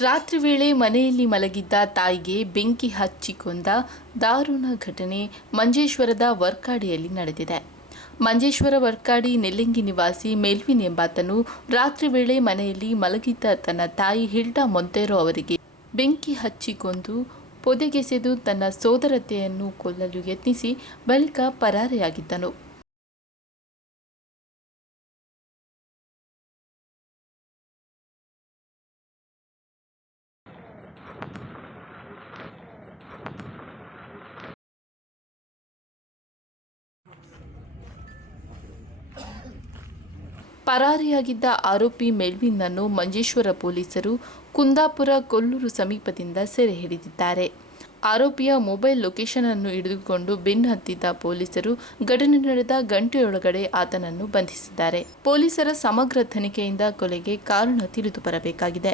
ರಾತ್ರಿ ವೇಳೆ ಮನೆಯಲ್ಲಿ ಮಲಗಿದ್ದ ತಾಯಿಗೆ ಬೆಂಕಿ ಹಚ್ಚಿಕೊಂಡ ದಾರುಣ ಘಟನೆ ಮಂಜೇಶ್ವರದ ವರ್ಕಾಡಿಯಲ್ಲಿ ನಡೆದಿದೆ. ಮಂಜೇಶ್ವರ ವರ್ಕಾಡಿ ನೆಲ್ಲಿಂಗಿ ನಿವಾಸಿ ಮೆಲ್ವಿನ್ ಎಂಬಾತನು ರಾತ್ರಿ ವೇಳೆ ಮನೆಯಲ್ಲಿ ಮಲಗಿದ್ದ ತನ್ನ ತಾಯಿ ಹಿಲ್ಡಾ ಮೊಂತೇರೋ ಅವರಿಗೆ ಬೆಂಕಿ ಹಚ್ಚಿಕೊಂಡು ಪೊದೆಗೆಸೆದು ತನ್ನ ಸೋದರತೆಯನ್ನು ಕೊಲ್ಲಲು ಯತ್ನಿಸಿ ಬಳಿಕ ಪರಾರಿಯಾಗಿದ್ದನು. ಪರಾರಿಯಾಗಿದ್ದ ಆರೋಪಿ ಮೆಲ್ವಿನ್ನನ್ನು ಮಂಜೇಶ್ವರ ಪೊಲೀಸರು ಕುಂದಾಪುರ ಕೊಲ್ಲೂರು ಸಮೀಪದಿಂದ ಸೆರೆ ಹಿಡಿದಿದ್ದಾರೆ. ಆರೋಪಿಯ ಮೊಬೈಲ್ ಲೊಕೇಶನ್ ಅನ್ನು ಹಿಡಿದುಕೊಂಡು ಬೆನ್ನು ಹತ್ತಿದ್ದ ಪೊಲೀಸರು ಘಟನೆ ನಡೆದ ಗಂಟೆಯೊಳಗಡೆ ಆತನನ್ನು ಬಂಧಿಸಿದ್ದಾರೆ. ಪೊಲೀಸರ ಸಮಗ್ರ ತನಿಖೆಯಿಂದ ಕೊಲೆಗೆ ಕಾರಣ ತಿಳಿದು ಬರಬೇಕಾಗಿದೆ